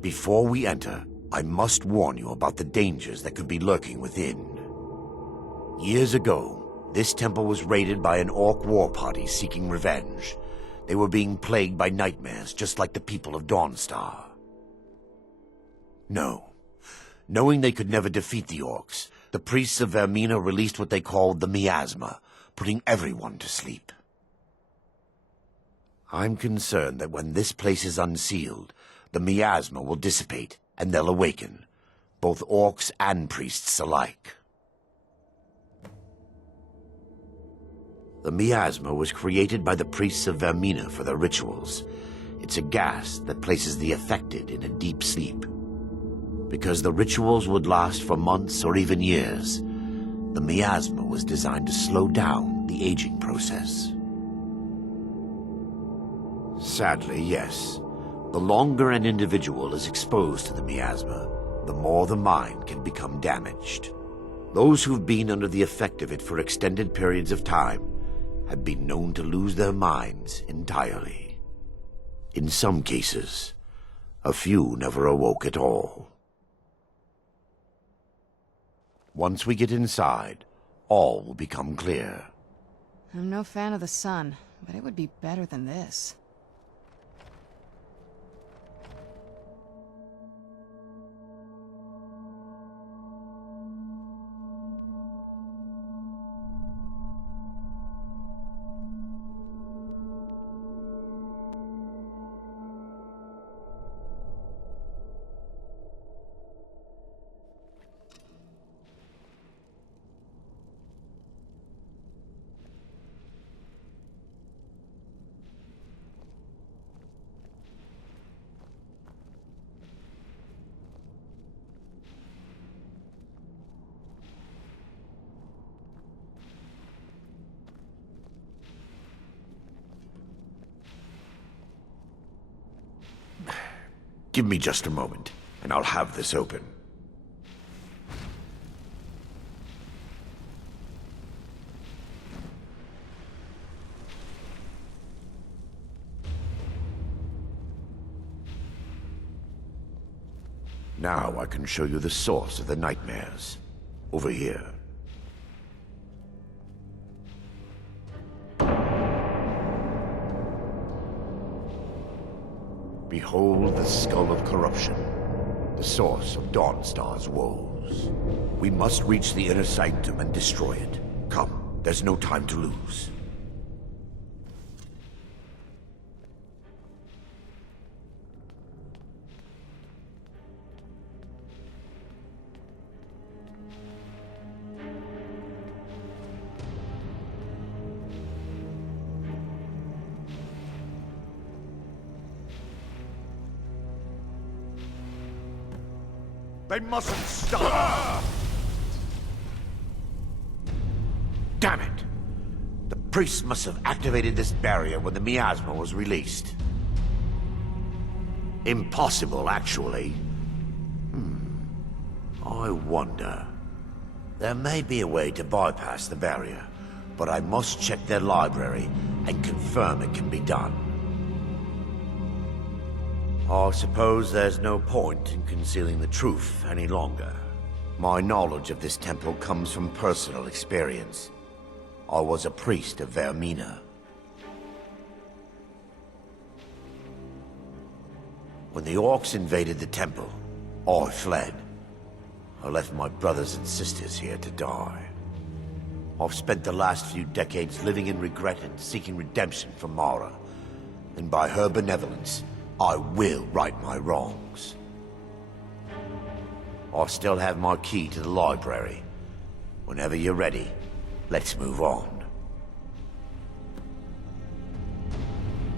Before we enter, I must warn you about the dangers that could be lurking within. Years ago, this temple was raided by an orc war party seeking revenge. They were being plagued by nightmares, just like the people of Dawnstar. No. Knowing they could never defeat the orcs, the priests of Vermina released what they called the miasma, putting everyone to sleep. I'm concerned that when this place is unsealed, the miasma will dissipate and they'll awaken, both orcs and priests alike. The miasma was created by the priests of Vermina for their rituals. It's a gas that places the affected in a deep sleep. Because the rituals would last for months or even years, the miasma was designed to slow down the aging process. Sadly, yes. The longer an individual is exposed to the miasma, the more the mind can become damaged. Those who've been under the effect of it for extended periods of time have been known to lose their minds entirely. In some cases, a few never awoke at all. Once we get inside, all will become clear. I'm no fan of the sun, but it would be better than this. Give me just a moment, and I'll have this open. Now I can show you the source of the nightmares. Over here. Behold the Skull of Corruption, the source of Dawnstar's woes. We must reach the inner sanctum and destroy it. Come, there's no time to lose. They mustn't stop! Damn it! The priests must have activated this barrier when the miasma was released. Impossible, actually. I wonder. There may be a way to bypass the barrier, but I must check their library and confirm it can be done. I suppose there's no point in concealing the truth any longer. My knowledge of this temple comes from personal experience. I was a priest of Vermina. When the orcs invaded the temple, I fled. I left my brothers and sisters here to die. I've spent the last few decades living in regret and seeking redemption from Mara. And by her benevolence, I will right my wrongs. I still have my key to the library. Whenever you're ready, let's move on.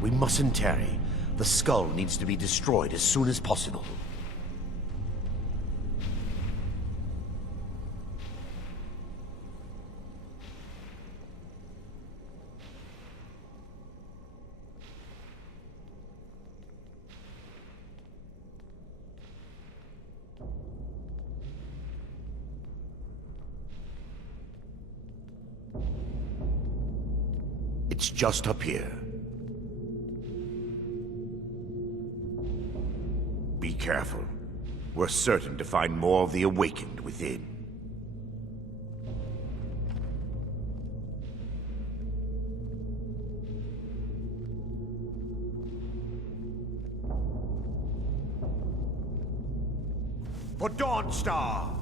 We mustn't tarry. The skull needs to be destroyed as soon as possible. It's just up here. Be careful. We're certain to find more of the awakened within. For Dawnstar!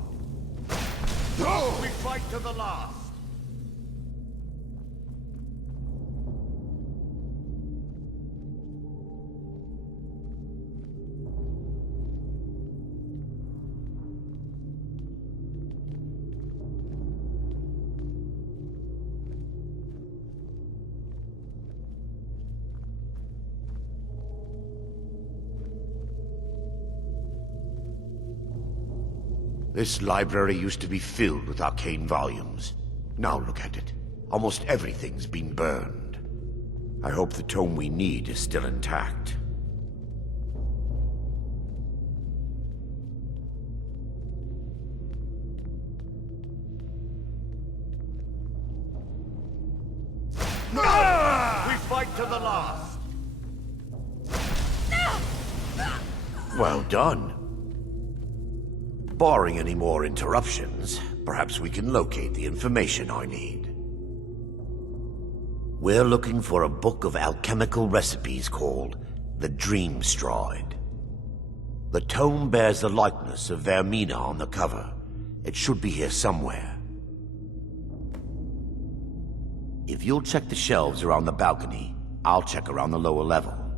We fight to the last! This library used to be filled with arcane volumes. Now look at it. Almost everything's been burned. I hope the tome we need is still intact. We fight to the last! Well done. Barring any more interruptions, perhaps we can locate the information I need. We're looking for a book of alchemical recipes called the Dreamstride. The tome bears the likeness of Vermina on the cover. It should be here somewhere. If you'll check the shelves around the balcony, I'll check around the lower level.